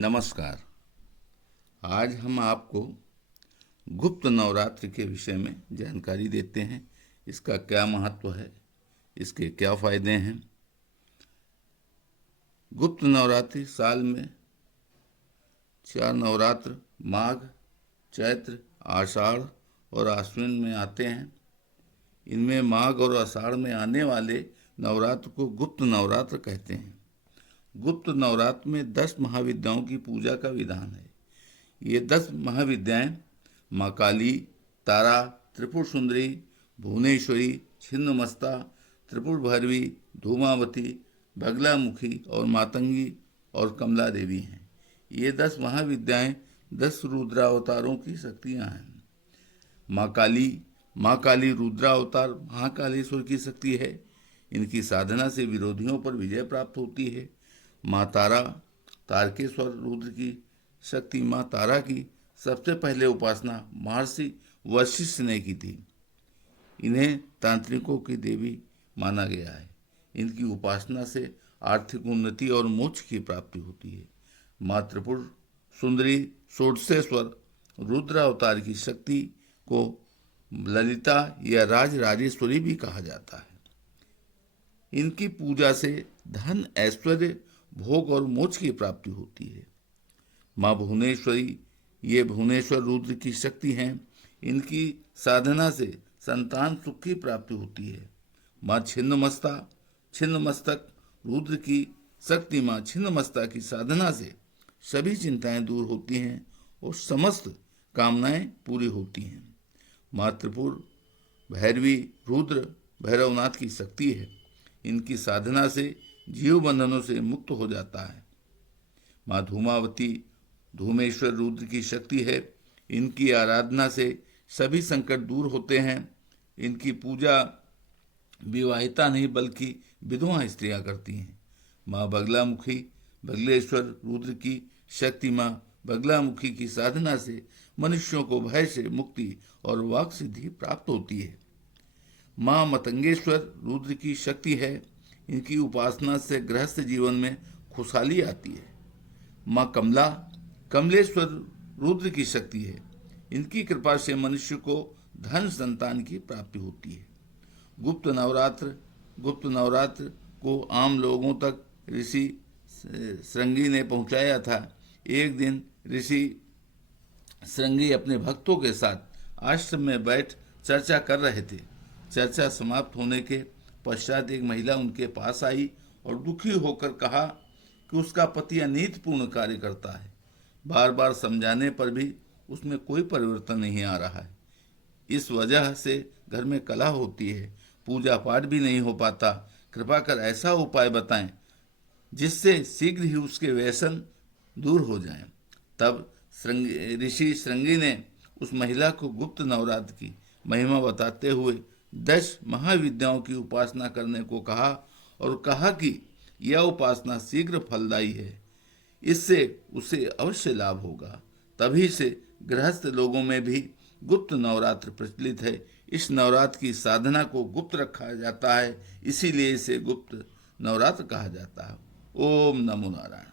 नमस्कार। आज हम आपको गुप्त नवरात्र के विषय में जानकारी देते हैं। इसका क्या महत्व है, इसके क्या फायदे हैं। गुप्त नवरात्रि साल में 4 नवरात्र माघ, चैत्र, आषाढ़ और आश्विन में आते हैं। इनमें माघ और आषाढ़ में आने वाले नवरात्र को गुप्त नवरात्र कहते हैं। गुप्त नवरात्र में 10 महाविद्याओं की पूजा का विधान है। ये 10 महाविद्याएं माँ काली, तारा, त्रिपुर सुंदरी, भुवनेश्वरी, छिन्नमस्ता, त्रिपुर भैरवी, धूमावती, बगलामुखी और मातंगी और कमला देवी हैं। ये 10 महाविद्याएं 10 रुद्रावतारों की शक्तियां हैं। माँ काली रुद्रावतार महाकालेश्वर की शक्ति है। इनकी साधना से विरोधियों पर विजय प्राप्त होती है। माँ तारा तारकेश्वर रुद्र की शक्ति माँ तारा की सबसे पहले उपासना महर्षि वशिष्ठ ने की थी। इन्हें तांत्रिकों की देवी माना गया है। इनकी उपासना से आर्थिक उन्नति और मोक्ष की प्राप्ति होती है। माँ त्रिपुर सुंदरी षोडशेश्वर रुद्र अवतार की शक्ति को ललिता या राज राजेश्वरी भी कहा जाता है। इनकी पूजा से धन, ऐश्वर्य, भोग और मोक्ष की प्राप्ति होती है। माँ भुवनेश्वरी, ये भुवनेश्वर रुद्र की शक्ति हैं। इनकी साधना से संतान सुख की प्राप्ति होती है। माँ छिन्नमस्तक रुद्र की शक्ति माँ छिन्नमस्ता की साधना से सभी चिंताएं दूर होती हैं और समस्त कामनाएं पूरी होती हैं। माँ त्रिपुर भैरवी रुद्र भैरवनाथ की शक्ति है। इनकी साधना से जीव बंधनों से मुक्त हो जाता है। माँ धूमावती धूमेश्वर रुद्र की शक्ति है। इनकी आराधना से सभी संकट दूर होते हैं। इनकी पूजा विवाहिता नहीं बल्कि विधवा स्त्रियां करती हैं। माँ बगलामुखी बगलेश्वर रुद्र की शक्ति माँ बगलामुखी की साधना से मनुष्यों को भय से मुक्ति और वाक सिद्धि प्राप्त होती है। माँ मतंगेश्वर रुद्र की शक्ति है। इनकी उपासना से गृहस्थ जीवन में खुशहाली आती है। माँ कमलेश्वर रुद्र की शक्ति है। इनकी कृपा से मनुष्य को धन संतान की प्राप्ति होती है। गुप्त नवरात्र को आम लोगों तक ऋषि श्रृंगी ने पहुंचाया था। एक दिन ऋषि श्रृंगी अपने भक्तों के साथ आश्रम में बैठ चर्चा कर रहे थे। चर्चा समाप्त होने के पश्चात एक महिला उनके पास आई और दुखी होकर कहा कि उसका पति अनीतिपूर्ण कार्य करता है। बार बार समझाने पर भी उसमें कोई परिवर्तन नहीं आ रहा है। इस वजह से घर में कलह होती है, पूजा पाठ भी नहीं हो पाता। कृपा कर ऐसा उपाय बताएं जिससे शीघ्र ही उसके व्यसन दूर हो जाएं। तब ऋषि श्रृंगी ने उस महिला को गुप्त नवरात्र की महिमा बताते हुए 10 महाविद्याओं की उपासना करने को कहा और कहा कि यह उपासना शीघ्र फलदायी है। इससे उसे अवश्य लाभ होगा। तभी से गृहस्थ लोगों में भी गुप्त नवरात्र प्रचलित है। इस नवरात्र की साधना को गुप्त रखा जाता है, इसीलिए इसे गुप्त नवरात्र कहा जाता है। ओम नमो नारायण।